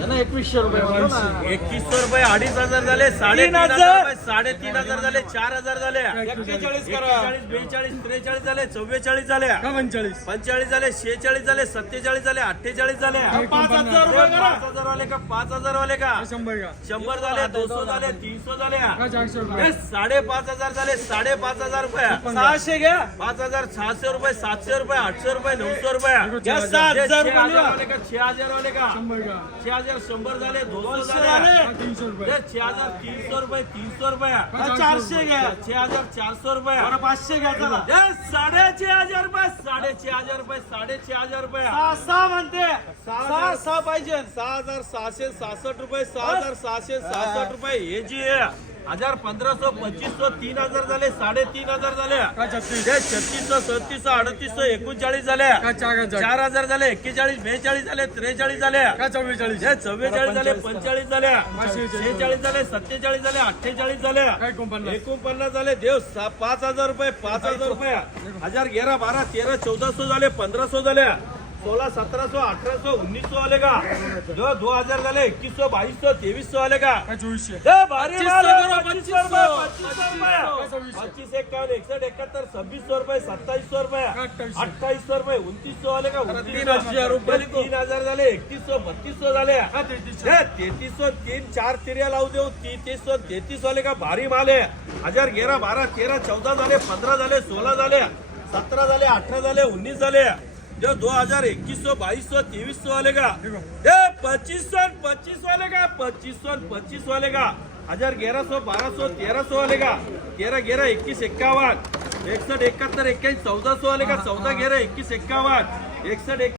2100 रुपये म्हणतो ना. 2100 रुपये 2500 झाले 3500 3,500 झाले 4000 झाले 41 करा. 41 42 43 झाले 44 झाले 45 झाले 46 झाले 47 झाले 48 झाले 5000 रुपये करा. 5000 वाले का 5000 वाले का 100 झाले 200 झाले 300 झाले 5,500 झाले 5,500 रुपये 600 घ्या. 5,600 रुपये 700 रुपये 800 रुपये 900 रुपये घ्या 6,000 रुपये 6,000 वाले का 6,000 100 झाले 200 झाले 6,300 रुपये 300 रुपये 400 घ्या. 6,400 रुपये 500 घ्या चला. 6,500 रुपये 6,500 रुपये 6,500 रुपये 6 म्हणते. 6 पाहिजे. 6,666 रुपये 6,666 रुपये हे जी आहे 1,500 2,500 3,000 झाले 3,500 झाले 3600 3700 38 झाले 4,000 झाले 41 42 झाले 43 झाले 44 झाले 45 झाले 46 झाले 47 झाले 48 झाले 49 झाले देव 5,000 रुपये 5,000 रुपये 1,000 11 12 13 1400 झाले 1500 झाले 16 1700 1800 1900 वाले का 2,000 झाले 2100 2200 2300 वाले का 2500 भारी माल आहे, 2500 रुपये 25 51 61 71 2600 रुपये 2700 रुपये 2800 रुपये 2900 वाले का 3,000 रुपये 3,000 झाले 3100 3200 झाले 3300 3 4 तिर्या लावू देऊ 33 वाले का भारी माल आहे 1,000 11 12 13 14 झाले 15 झाले 16 झाले 17 झाले 18 झाले 19 झाले 2,000 2100 2200 2300 वाले का 2500 वाले का 2500 वाले का 1,000 1100 1200 1300 वाले का 13 11 21 51 61 71 41 1400 वाले का 14 11 21 51 61